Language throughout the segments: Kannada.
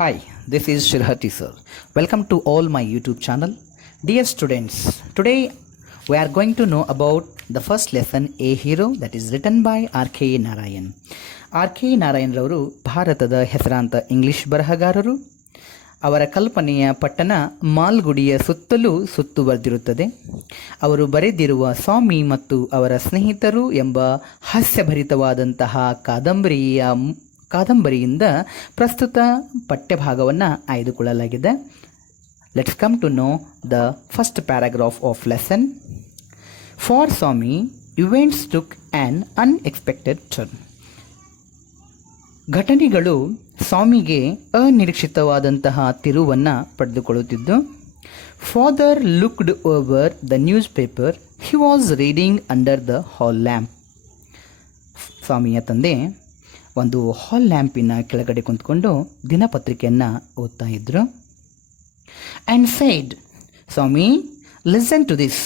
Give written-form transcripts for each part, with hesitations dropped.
Hi, this is Shirhati sir. Welcome to all my YouTube channel. Dear students, today we are going to know about the first lesson A Hero that is written by R.K. Narayan. R.K. Narayan ರವರು ಭಾರತದ ಹೆಸರಾಂತ ಇಂಗ್ಲಿಷ್ ಬರಹಗಾರರು. ಅವರ ಕಲ್ಪನೆಯ ಪಟ್ಟಣ ಮಾಲ್ಗುಡಿಯ ಸುತ್ತಲೂ ಸುತ್ತುವರೆದಿರುತ್ತದೆ. ಅವರು ಬರೆದಿರುವ ಸ್ವಾಮಿ ಮತ್ತು ಅವರ ಸ್ನೇಹಿತರು ಎಂಬ ಹಾಸ್ಯಭರಿತವಾದಂತಹ ಕಾದಂಬರಿಯಿಂದ ಪ್ರಸ್ತುತ ಪಠ್ಯಭಾಗವನ್ನು ಆಯ್ದುಕೊಳ್ಳಲಾಗಿದೆ. Let's come to know the first paragraph of lesson. For Swami events took an unexpected turn. ಘಟನೆಗಳು ಸ್ವಾಮಿಗೆ ಅನಿರೀಕ್ಷಿತವಾದಂತಹ ತಿರುವನ್ನು ಪಡೆದುಕೊಳ್ಳುತ್ತಿದ್ದು. Father looked over the newspaper he was reading under the hall lamp. ಸ್ವಾಮಿಯ ತಂದೆ ಒಂದು ಹಾಲ್ ಲ್ಯಾಂಪಿನ ಕೆಳಗಡೆ ಕುಂತ್ಕೊಂಡು ದಿನಪತ್ರಿಕೆಯನ್ನು ಓದ್ತಾ ಇದ್ರು. And said, Swami listen to this.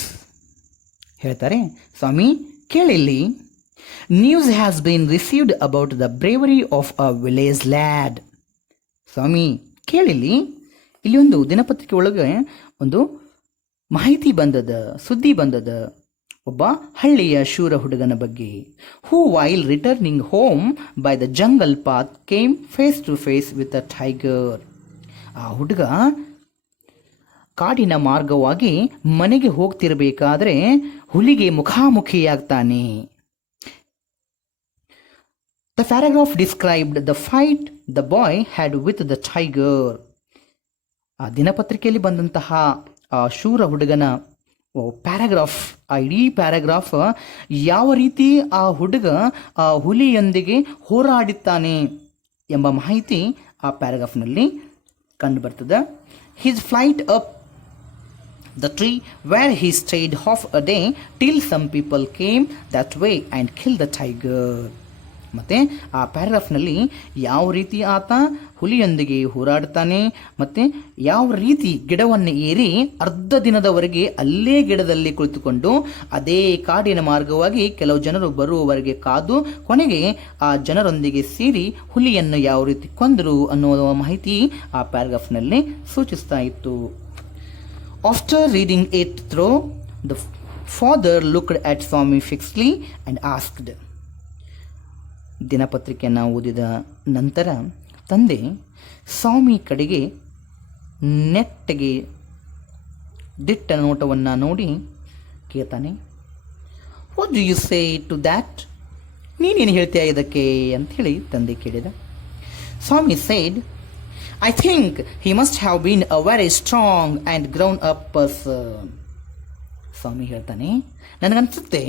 ಹೇಳ್ತಾರೆ, ಸ್ವಾಮಿ ಕೇಳಿಲ್ಲಿ. News has been received about the bravery of a village lad. Swami ಕೇಳಿಲ್ಲಿ, ಇಲ್ಲಿ ಒಂದು ದಿನಪತ್ರಿಕೆ ಒಳಗೆ ಒಂದು ಮಾಹಿತಿ ಬಂದದ, ಸುದ್ದಿ ಬಂದದ ಒಬ್ಬ ಹಳ್ಳಿಯ ಶೂರ ಹುಡುಗನ ಬಗ್ಗೆ. Who while returning home by the jungle path came face to face with a tiger. ಆ ಹುಡುಗ ಕಾಡಿನ ಮಾರ್ಗವಾಗಿ ಮನೆಗೆ ಹೋಗ್ತಿರಬೇಕಾದ್ರೆ ಹುಲಿಗೆ ಮುಖಾಮುಖಿಯಾಗ್ತಾನೆ. The paragraph described the fight the boy had with the tiger. ಆ ದಿನಪತ್ರಿಕೆಯಲ್ಲಿ ಬಂದಂತಹ ಆ ಶೂರ ಹುಡುಗನ ಪ್ಯಾರಾಗ್ರಾಫ್, ಆ ಇಡೀ ಪ್ಯಾರಾಗ್ರಾಫ್ ಯಾವ ರೀತಿ ಆ ಹುಡುಗ ಆ ಹುಲಿಯೊಂದಿಗೆ ಹೋರಾಡುತ್ತಾನೆ ಎಂಬ ಮಾಹಿತಿ ಆ ಪ್ಯಾರಾಗ್ರಾಫ್ನಲ್ಲಿ ಕಂಡುಬರ್ತದೆ. His flight up the tree where he stayed half a day till some people came that way and kill the tiger. ಮತ್ತು ಆ ಪ್ಯಾರಾಗ್ರಾಫ್ನಲ್ಲಿ ಯಾವ ರೀತಿ ಆತ ಹುಲಿಯೊಂದಿಗೆ ಹೋರಾಡ್ತಾನೆ ಮತ್ತು ಯಾವ ರೀತಿ ಗಿಡವನ್ನು ಏರಿ ಅರ್ಧ ದಿನದವರೆಗೆ ಅಲ್ಲೇ ಗಿಡದಲ್ಲಿ ಕುಳಿತುಕೊಂಡು ಅದೇ ಕಾಡಿನ ಮಾರ್ಗವಾಗಿ ಕೆಲವು ಜನರು ಬರುವವರೆಗೆ ಕಾದು ಕೊನೆಗೆ ಆ ಜನರೊಂದಿಗೆ ಸೇರಿ ಹುಲಿಯನ್ನು ಯಾವ ರೀತಿ ಕೊಂದರು ಅನ್ನೋ ಮಾಹಿತಿ ಆ ಪ್ಯಾರಾಗ್ರಾಫ್ನಲ್ಲಿ ಸೂಚಿಸ್ತಾ ಇತ್ತು. After reading it through the father looked at Swami fixedly and asked. ದಿನಪತ್ರಿಕೆಯನ್ನು ಓದಿದ ನಂತರ ತಂದೆ ಸ್ವಾಮಿ ಕಡೆಗೆ ನೆಟ್ಟಗೆ ದಿಟ್ಟ ನೋಟವನ್ನು ನೋಡಿ ಕೇಳ್ತಾನೆ, what do you say to that? ನೀನೇನು ಹೇಳ್ತೀಯ ಇದಕ್ಕೆ ಅಂಥೇಳಿ ತಂದೆ ಕೇಳಿದ. Swami said, I think he must have been a very strong and grown up person. ಸ್ವಾಮಿ ಹೇಳ್ತಾನೆ, ನನಗನ್ಸುತ್ತೆ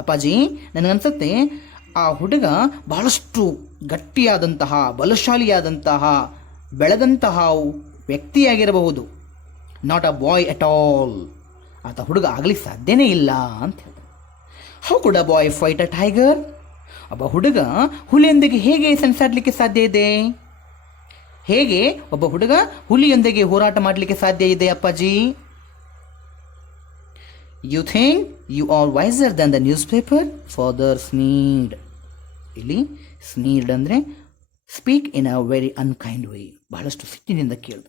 ಅಪ್ಪಾಜಿ, ನನಗನ್ಸುತ್ತೆ ಆ ಹುಡುಗ ಬಹಳಷ್ಟು ಗಟ್ಟಿಯಾದಂತಹ, ಬಲಶಾಲಿಯಾದಂತಹ, ಬೆಳೆದಂತಹ ವ್ಯಕ್ತಿಯಾಗಿರಬಹುದು. Not a bye at all. ಆತ ಹುಡುಗ ಆಗಲಿಕ್ಕೆ ಸಾಧ್ಯನೇ ಇಲ್ಲ ಅಂತ ಹೇಳ್ತಾರೆ. How could a boy fight a tiger? ಒಬ್ಬ ಹುಡುಗ ಹುಲಿಯೊಂದಿಗೆ ಹೇಗೆ ಸೆಣಸಾಡಲಿಕ್ಕೆ ಸಾಧ್ಯ ಇದೆ? ಹೇಗೆ ಒಬ್ಬ ಹುಡುಗ ಹುಲಿಯೊಂದಿಗೆ ಹೋರಾಟ ಮಾಡಲಿಕ್ಕೆ ಸಾಧ್ಯ ಇದೆ ಅಪ್ಪಾಜಿ? You think you are wiser than the newspaper? Father sneered. ಇಲ್ಲಿ ಸ್ನೀಡ್ ಅಂದರೆ speak in a very unkind way, ಬಹಳಷ್ಟು ಸಿಟ್ಟಿನಿಂದ ಕೇಳಿದ.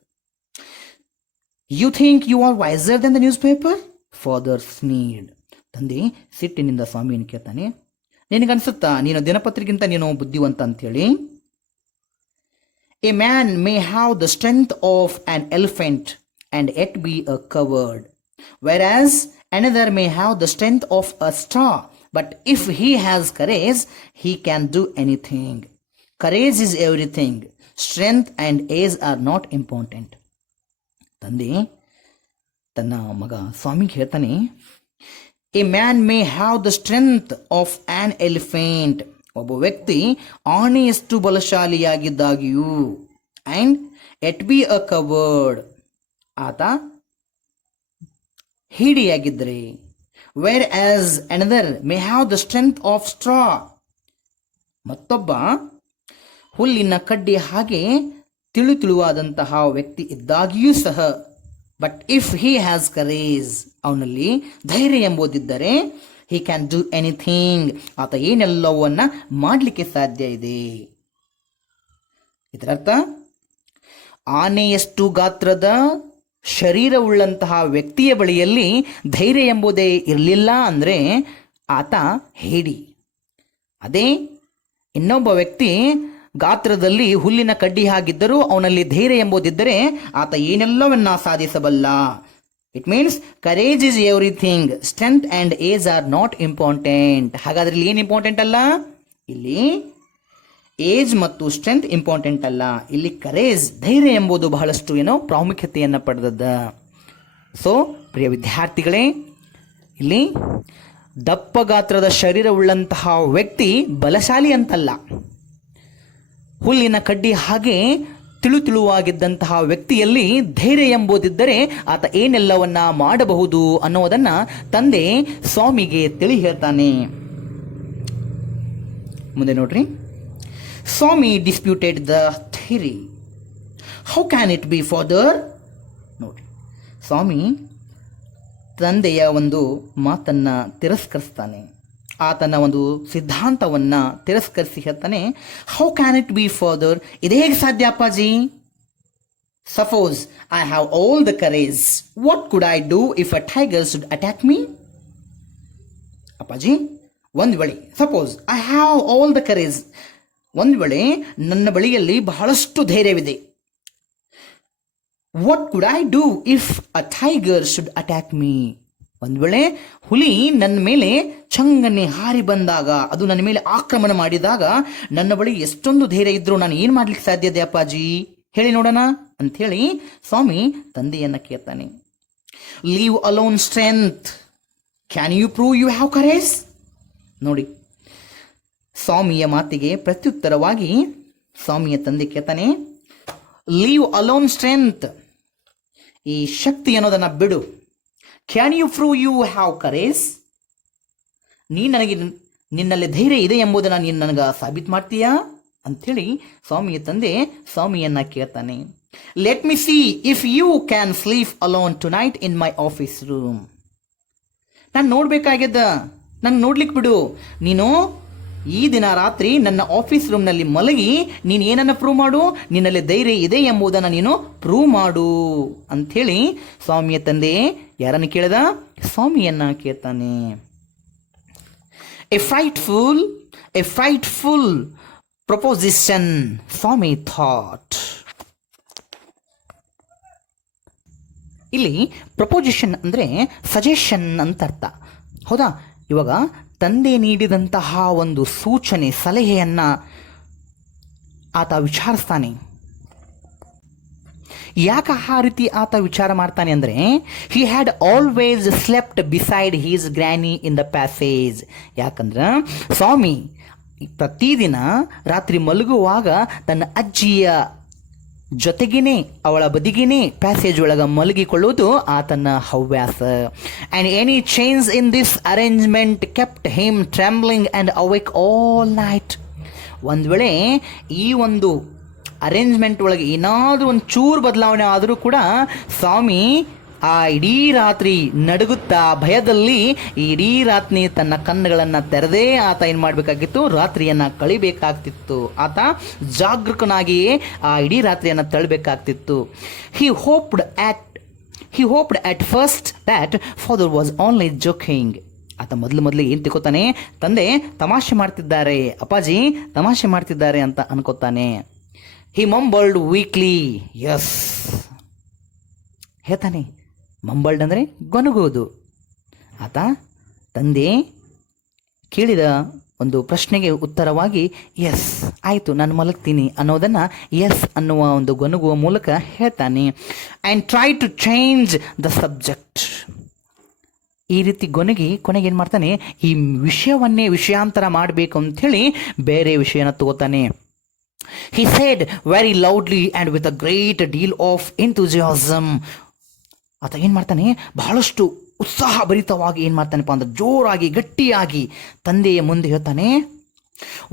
You think you are wiser than the newspaper? Father sneered. ತಂದೆ ಸಿಟ್ಟಿನಿಂದ ಸ್ವಾಮಿಯನ್ನು ಕೇಳ್ತಾನೆ, ನಿನಗನ್ಸುತ್ತಾ ನೀನು ದಿನಪತ್ರಿಕೆಗಿಂತ ನೀನು ಬುದ್ಧಿವಂತ ಅಂಥೇಳಿ? A man may have the strength of an elephant and yet be a covered, whereas another may have the strength of a straw, but if he has courage, he can do anything. Courage is everything. Strength and age are not important. ತಂದೆ ತನ್ನ ಮಗ ಸ್ವಾಮಿಗೆ ಹೇಳ್ತಾನೆ, a man may have the strength of an elephant. ಒಬ್ಬ ವ್ಯಕ್ತಿ ಆನೆಯಷ್ಟು ಬಲಶಾಲಿಯಾಗಿದ್ದಾಗಿಯೂ, and yet be a coward, ಆತ ಹಿಡಿಯಾಗಿದ್ದರೆ. Whereas another may have the strength of straw, ಮತ್ತೊಬ್ಬ ಹುಲ್ಲಿನ ಕಡ್ಡಿ ಹಾಗೆ ತಿಳಿವಾದಂತಹ ವ್ಯಕ್ತಿ ಇದ್ದಾಗಿಯೂ ಸಹ. But if he has courage, ಅವನಲ್ಲಿ ಧೈರ್ಯ ಎಂಬುದಿದ್ದರೆ, ಹಿ ಕ್ಯಾನ್ ಡೂ ಎನಿಥಿಂಗ್, ಆತ ಏನೆಲ್ಲವನ್ನ ಮಾಡಲಿಕ್ಕೆ ಸಾಧ್ಯ ಇದೆ. ಇದರರ್ಥ ಆನೆಯಷ್ಟು ಗಾತ್ರದ ಶರೀರವುಳ್ಳಂತಹ ವ್ಯಕ್ತಿಯ ಬಳಿಯಲ್ಲಿ ಧೈರ್ಯ ಎಂಬುದೇ ಇರಲಿಲ್ಲ ಅಂದರೆ ಆತ ಹೇಡಿ. ಅದೇ ಇನ್ನೊಬ್ಬ ವ್ಯಕ್ತಿ ಗಾತ್ರದಲ್ಲಿ ಹುಲ್ಲಿನ ಕಡ್ಡಿ ಹಾಗಿದ್ದರೂ ಅವನಲ್ಲಿ ಧೈರ್ಯ ಎಂಬುದಿದ್ದರೆ ಆತ ಏನೆಲ್ಲವನ್ನ ಸಾಧಿಸಬಲ್ಲ. It means courage is everything, strength and age are not important. ಹಾಗಾದ್ರೆ ಇಲ್ಲಿ ಏನು ಇಂಪಾರ್ಟೆಂಟ್ ಅಲ್ಲ, ಇಲ್ಲಿ ಏಜ್ ಮತ್ತು ಸ್ಟ್ರೆಂತ್ ಇಂಪಾರ್ಟೆಂಟ್ ಅಲ್ಲ, ಇಲ್ಲಿ ಕರೇಜ್ ಧೈರ್ಯ ಎಂಬುದು ಬಹಳಷ್ಟು ಪ್ರಾಮುಖ್ಯತೆಯನ್ನು ಪಡೆದದ್ದ. ಸೊ ಪ್ರಿಯ ವಿದ್ಯಾರ್ಥಿಗಳೇ, ಇಲ್ಲಿ ದಪ್ಪ ಗಾತ್ರದ ಶರೀರವುಳ್ಳಂತಹ ವ್ಯಕ್ತಿ ಬಲಶಾಲಿ ಅಂತಲ್ಲ, ಹುಲ್ಲಿನ ಕಡ್ಡಿ ಹಾಗೆ ತಿಳುತಿಳುವಾಗಿದ್ದಂತಹ ವ್ಯಕ್ತಿಯಲ್ಲಿ ಧೈರ್ಯ ಎಂಬುದಿದ್ದರೆ ಆತ ಏನೆಲ್ಲವನ್ನ ಮಾಡಬಹುದು ಅನ್ನೋದನ್ನ ತಂದೆ ಸ್ವಾಮಿಗೆ ತಿಳಿ ಹೇಳ್ತಾನೆ. ಮುಂದೆ ನೋಡ್ರಿ, Swami disputed the theory. How can it be father? ನೋಡ್ರಿ, ಸ್ವಾಮಿ ತಂದೆಯ ಒಂದು ಮಾತನ್ನ ತಿರಸ್ಕರಿಸ್ತಾನೆ, ಆತನ ಒಂದು ಸಿದ್ಧಾಂತವನ್ನು ತಿರಸ್ಕರಿಸಿ ಹೇಳ್ತಾನೆ, how can it be father? ಇದು ಹೇಗೆ ಸಾಧ್ಯ ಅಪ್ಪಾಜಿ? Suppose I have all the courage, what could I do if a tiger should attack me? ಅಪ್ಪಾಜಿ, ಒಂದು ವೇಳೆ suppose I have all the courage, ಒಂದು ವೇಳೆ ನನ್ನ ಬಳಿಯಲ್ಲಿ ಬಹಳಷ್ಟು ಧೈರ್ಯವಿದೆ, what could I do if a tiger should attack me? ಒಂದು ವೇಳೆ ಹುಲಿ ನನ್ನ ಮೇಲೆ ಚಂಗನೆ ಹಾರಿ ಬಂದಾಗ, ಅದು ನನ್ನ ಮೇಲೆ ಆಕ್ರಮಣ ಮಾಡಿದಾಗ ನನ್ನ ಬಳಿ ಎಷ್ಟೊಂದು ಧೈರ್ಯ ಇದ್ರೂ ನಾನು ಏನು ಮಾಡ್ಲಿಕ್ಕೆ ಸಾಧ್ಯ ಇದೆ ಅಪ್ಪಾಜಿ, ಹೇಳಿ ನೋಡೋಣ ಅಂಥೇಳಿ ಸ್ವಾಮಿ ತಂದೆಯನ್ನು ಕೇಳ್ತಾನೆ. Leave alone strength, can you prove you have courage? ನೋಡಿ, ಸ್ವಾಮಿಯ ಮಾತಿಗೆ ಪ್ರತ್ಯುತ್ತರವಾಗಿ ಸ್ವಾಮಿಯ ತಂದೆ ಕೇಳ್ತಾನೆ, ಲೀವ್ ಅಲೋನ್ ಸ್ಟ್ರೆಂತ್, ಈ ಶಕ್ತಿ ಅನ್ನೋದನ್ನು ಬಿಡು. Can you prove you have courage? ನಿನ್ನಲ್ಲಿ ಧೈರ್ಯ ಇದೆ ಎಂಬುದನ್ನು ನೀನು ನನಗೆ ಸಾಬೀತು ಮಾಡ್ತೀಯಾ ಅಂಥೇಳಿ ಸ್ವಾಮಿಯ ತಂದೆ ಸ್ವಾಮಿಯನ್ನ ಕೇಳ್ತಾನೆ. Let me see if you can sleep alone tonight in my office room. ನಾನು ನೋಡ್ಬೇಕಾಗ್ಯದ, ನಾನು ನೋಡ್ಲಿಕ್ಕೆ ಬಿಡು. ನೀನು ಈ ದಿನ ರಾತ್ರಿ ನನ್ನ ಆಫೀಸ್ ರೂಮ್ನಲ್ಲಿ ಮಲಗಿ ನೀನು ಏನನ್ನು ಪ್ರೂವ್ ಮಾಡು, ನಿನ್ನಲ್ಲಿ ಧೈರ್ಯ ಇದೆ ಎಂಬುದನ್ನು ನೀನು ಪ್ರೂವ್ ಮಾಡು ಅಂಥೇಳಿ ಸ್ವಾಮಿಯ ತಂದೆ ಯಾರನ್ನು ಕೇಳಿದ? ಸ್ವಾಮಿಯನ್ನ ಕೇಳ್ತಾನೆ. A frightful proposition Swami thought. ಇಲ್ಲಿ ಪ್ರಪೋಸಿಷನ್ ಅಂದರೆ ಸಜೆಷನ್ ಅಂತ ಅರ್ಥ, ಹೌದಾ? ಇವಾಗ ತಂದೆ ನೀಡಿದಂತಹ ಒಂದು ಸೂಚನೆ, ಸಲಹೆಯನ್ನು ಆತ ವಿಚಾರಿಸ್ತಾನೆ. ಯಾಕೆ ಆ ರೀತಿ ಆತ ವಿಚಾರ ಮಾಡ್ತಾನೆ ಅಂದರೆ, he had always slept beside his granny in the passage. ಯಾಕಂದ್ರೆ ಸ್ವಾಮಿ ಪ್ರತಿದಿನ ರಾತ್ರಿ ಮಲಗುವಾಗ ತನ್ನ ಅಜ್ಜಿಯ ಜೊತೆಗೇನೆ, ಅವಳ ಬದಿಗೇನೆ ಪ್ಯಾಸೇಜ್ ಒಳಗೆ ಮಲಗಿಕೊಳ್ಳುವುದು ಆತನ ಹವ್ಯಾಸ. And any change in this arrangement kept him trembling and awake all night. ಒಂದು ವೇಳೆ ಈ ಒಂದು ಅರೇಂಜ್ಮೆಂಟ್ ಒಳಗೆ ಏನಾದರೂ ಒಂದು ಚೂರು ಬದಲಾವಣೆ ಆದರೂ ಕೂಡ ಸ್ವಾಮಿ ಆ ಇಡೀ ರಾತ್ರಿ ನಡುಗುತ್ತಾ ಭಯದಲ್ಲಿ ಇಡೀ ರಾತ್ರಿ ತನ್ನ ಕಣ್ಣುಗಳನ್ನು ತೆರೆದೇ ಆತ ಏನು ಮಾಡಬೇಕಾಗಿತ್ತು? ರಾತ್ರಿಯನ್ನು ಕಳಿಬೇಕಾಗ್ತಿತ್ತು. ಆತ ಜಾಗೃತನಾಗಿಯೇ ಆ ಇಡೀ ರಾತ್ರಿಯನ್ನು ತಳ್ಳಬೇಕಾಗ್ತಿತ್ತು. He hoped at first that father was only joking. ಆತ ಮೊದಲು ಏನು ತಿಳ್ಕೊತಾನೆ? ತಂದೆ ತಮಾಷೆ ಮಾಡ್ತಿದ್ದಾರೆ, ಅಪ್ಪಾಜಿ ತಮಾಷೆ ಮಾಡ್ತಿದ್ದಾರೆ ಅಂತ ಅನ್ಕೋತಾನೆ. ಹಿ ಮಂಬಲ್ಡ್ ವೀಕ್ಲಿ, ಯಸ್ ಹೇಳ್ತಾನೆ. ಮಂಬಲ್ಡ್ ಅಂದರೆ ಗೊನಗುವುದು. ಆತ ತಂದೆ ಕೇಳಿದ ಒಂದು ಪ್ರಶ್ನೆಗೆ ಉತ್ತರವಾಗಿ ಎಸ್ ಆಯಿತು ನಾನು ಮಲಗ್ತೀನಿ ಅನ್ನೋದನ್ನು ಎಸ್ ಅನ್ನುವ ಒಂದು ಗೊನಗುವ ಮೂಲಕ ಹೇಳ್ತಾನೆ. And try to change the subject. ಈ ರೀತಿ ಗೊನಗಿ ಕೊನೆಗೆ ಏನು ಮಾಡ್ತಾನೆ? ಈ ವಿಷಯವನ್ನೇ ವಿಷಯಾಂತರ ಮಾಡಬೇಕು ಅಂಥೇಳಿ ಬೇರೆ ವಿಷಯನ ತಗೋತಾನೆ. He said very loudly and with a great deal of enthusiasm. ಆತ ಏನು ಮಾಡ್ತಾನೆ? ಬಹಳಷ್ಟು ಉತ್ಸಾಹ ಭರಿತವಾಗಿ ಏನು ಮಾಡ್ತಾನಪ್ಪ ಅಂದ್ರೆ ಜೋರಾಗಿ ಗಟ್ಟಿಯಾಗಿ ತಂದೆಯ ಮುಂದೆ ಹೇಳ್ತಾನೆ,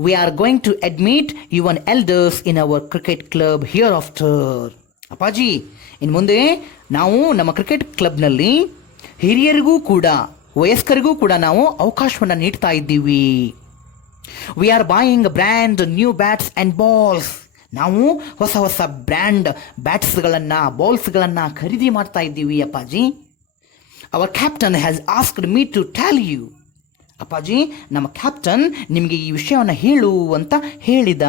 we are going to admit young elders in our cricket club hereafter. ಅಪ್ಪಾಜಿ, ಇನ್ನು ಮುಂದೆ ನಾವು ನಮ್ಮ ಕ್ರಿಕೆಟ್ ಕ್ಲಬ್ನಲ್ಲಿ ಹಿರಿಯರಿಗೂ ಕೂಡ ವಯಸ್ಕರಿಗೂ ಕೂಡ ನಾವು ಅವಕಾಶವನ್ನು ನೀಡ್ತಾ ಇದ್ದೀವಿ. We are buying brand new bats and balls ನಾವು ಹೊಸ ಹೊಸ ಬ್ರ್ಯಾಂಡ್ ಬ್ಯಾಟ್ಸ್ಗಳನ್ನು ಬಾಲ್ಸ್ಗಳನ್ನು ಖರೀದಿ ಮಾಡ್ತಾ ಇದ್ದೀವಿ ಅಪ್ಪಾಜಿ. Our captain has asked me to tell you. ಅಪ್ಪಾಜಿ, ನಮ್ಮ ಕ್ಯಾಪ್ಟನ್ ನಿಮಗೆ ಈ ವಿಷಯವನ್ನು ಹೇಳು ಅಂತ ಹೇಳಿದ.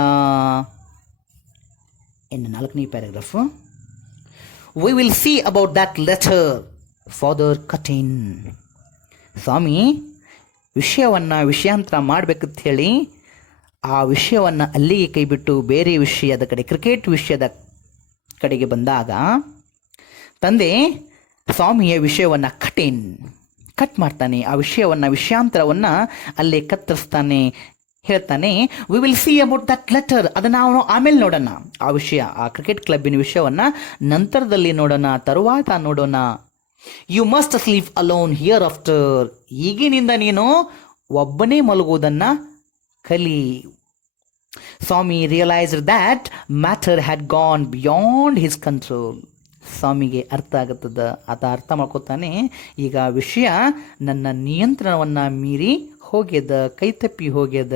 ಇನ್ನು 4ನೇ paragraph. We will see about that letter father cut in. Swami, ವಿಷಯಾಂತರ ಮಾಡಬೇಕಂತ ಹೇಳಿ ಆ ವಿಷಯವನ್ನು ಅಲ್ಲಿಗೆ ಕೈಬಿಟ್ಟು ಬೇರೆ ವಿಷಯದ ಕಡೆ, ಕ್ರಿಕೆಟ್ ವಿಷಯದ ಕಡೆಗೆ ಬಂದಾಗ ತಂದೆ ಸ್ವಾಮಿಯ ವಿಷಯವನ್ನು ಕಟ್ ಮಾಡ್ತಾನೆ. ಆ ವಿಷಯಾಂತರವನ್ನು ಅಲ್ಲೇ ಕತ್ತರಿಸ್ತಾನೆ. ಹೇಳ್ತಾನೆ, V will see about that letter. ಅದನ್ನು ನಾವು ಆಮೇಲೆ ನೋಡೋಣ. ಆ ಕ್ರಿಕೆಟ್ ಕ್ಲಬ್ಬಿನ ವಿಷಯವನ್ನು ನಂತರದಲ್ಲಿ ನೋಡೋಣ, ತರುವಾತ ನೋಡೋಣ. You must sleep alone hereafter. ಈಗಿನಿಂದ ನೀನು ಒಬ್ಬನೇ ಮಲಗುವುದನ್ನು ಕಲಿ. Swami realised that matter had gone beyond his control. ಸ್ವಾಮಿಗೆ ಅರ್ಥ ಆಗುತ್ತದ, ಆತ ಅರ್ಥ ಮಾಡ್ಕೋತಾನೆ, ಈಗ ವಿಷಯ ನನ್ನ ನಿಯಂತ್ರಣವನ್ನು ಮೀರಿ ಹೋಗ್ಯದ, ಕೈತಪ್ಪಿ ಹೋಗ್ಯದ.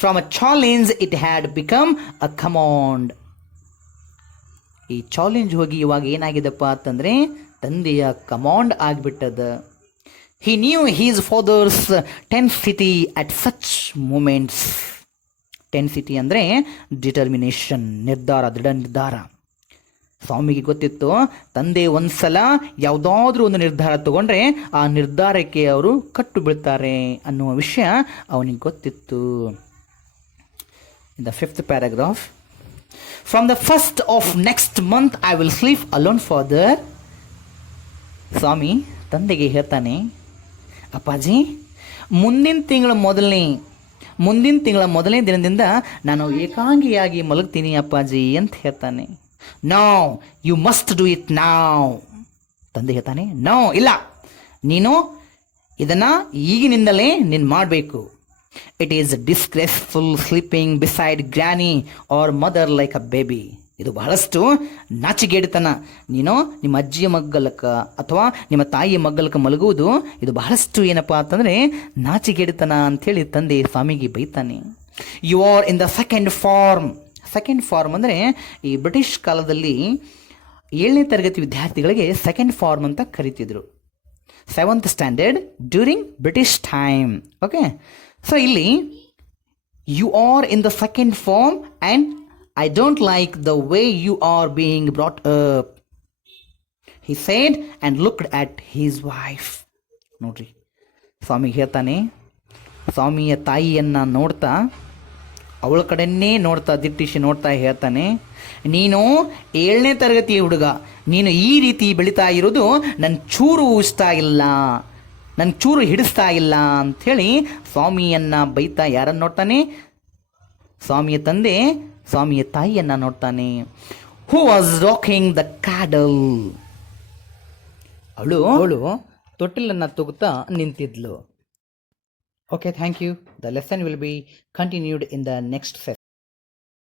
From a challenge it had become a command. ಈ ಚಾಲೆಂಜ್ ಹೋಗಿ ಇವಾಗ ಏನಾಗಿದೆಪ್ಪ ಅಂತಂದರೆ ತಂದೆಯ ಕಮಾಂಡ್ ಆಗಿಬಿಟ್ಟದ. He knew his father's tenacity at such moments. Tenacity ಅಂದರೆ ಡಿಟರ್ಮಿನೇಷನ್, ದೃಢ ನಿರ್ಧಾರ. ಸ್ವಾಮಿಗೆ ಗೊತ್ತಿತ್ತು, ತಂದೆ ಒಂದು ಸಲ ಯಾವುದಾದ್ರೂ ಒಂದು ನಿರ್ಧಾರ ತಗೊಂಡ್ರೆ ಆ ನಿರ್ಧಾರಕ್ಕೆ ಅವರು ಕಟ್ಟು ಬೀಳ್ತಾರೆ ಅನ್ನುವ ವಿಷಯ ಅವನಿಗೆ ಗೊತ್ತಿತ್ತು. In the 5th paragraph. From the 1st of next month I will sleep alone father. Swami ತಂದೆಗೆ ಹೇಳ್ತಾನೆ, ಅಪ್ಪಾಜಿ, ಮುಂದಿನ ತಿಂಗಳ ಮೊದಲನೇ ದಿನದಿಂದ ನಾನು ಏಕಾಂಗಿಯಾಗಿ ಮಲಗ್ತೀನಿ ಅಪ್ಪಾಜಿ ಅಂತ ಹೇಳ್ತಾನೆ. No, you must do it now. ತಂದೆ ಹೇಳ್ತಾನೆ, ನೋ, ಇಲ್ಲ, ನೀನು ಇದನ್ನು ಈಗಿನಿಂದಲೇ ನೀನು ಮಾಡಬೇಕು. It is disgraceful sleeping beside granny or mother like a baby. ಇದು ಬಹಳಷ್ಟು ನಾಚಿಗೇಡಿತನ. ನೀನು ನಿಮ್ಮ ಅಜ್ಜಿಯ ಮಗ್ಗಲಕ್ಕ ಅಥವಾ ನಿಮ್ಮ ತಾಯಿಯ ಮಗ್ಗಲಕ್ಕ ಮಲಗುವುದು ಇದು ಬಹಳಷ್ಟು ಏನಪ್ಪ ಅಂತಂದರೆ ನಾಚಿಗೇಡಿತನ ಅಂಥೇಳಿ ತಂದೆ ಸ್ವಾಮಿಗೆ ಬೈತಾನೆ. You are in the second form ಅಂದರೆ ಈ ಬ್ರಿಟಿಷ್ ಕಾಲದಲ್ಲಿ 7ನೇ ತರಗತಿ ವಿದ್ಯಾರ್ಥಿಗಳಿಗೆ ಸೆಕೆಂಡ್ ಫಾರ್ಮ್ ಅಂತ ಕರಿತಿದ್ರು. 7th standard during British time. Okay, so ಇಲ್ಲಿ you are in the second form and I don't like the way you are being brought up, he said and looked at his wife. ನೋಡ್ರಿ, ಸ್ವಾಮಿ ಹೇಳ್ತಾನೆ, ಸ್ವಾಮಿಯ ತಾಯಿಯನ್ನು ನೋಡ್ತಾ, ಅವಳ ಕಡೆಯೇ ದಿಟ್ಟಿಸಿ ನೋಡ್ತಾ ಹೇಳ್ತಾನೆ, ನೀನು 7ನೇ ತರಗತಿ ಹುಡುಗ, ನೀನು ಈ ರೀತಿ ಬೆಳೀತಾ ಇರೋದು ನನ್ನ ಚೂರು ಇಷ್ಟ ಇಲ್ಲ, ನನ್ನ ಚೂರು ಹಿಡಿಸ್ತಾ ಇಲ್ಲ ಅಂಥೇಳಿ ಸ್ವಾಮಿಯನ್ನು ಬೈತಾ ಯಾರನ್ನು ನೋಡ್ತಾನೆ? ಸ್ವಾಮಿಯ ತಂದೆ ಸ್ವಾಮಿಯ ತಾಯಿಯನ್ನು ನೋಡ್ತಾನೆ. Who was rocking the cradle. ಅವಳು ತೊಟ್ಟಿಲನ್ನು ತೂಗುತ್ತಾ ನಿಂತಿದ್ಲು. Okay, thank you. The lesson will be continued in the next session.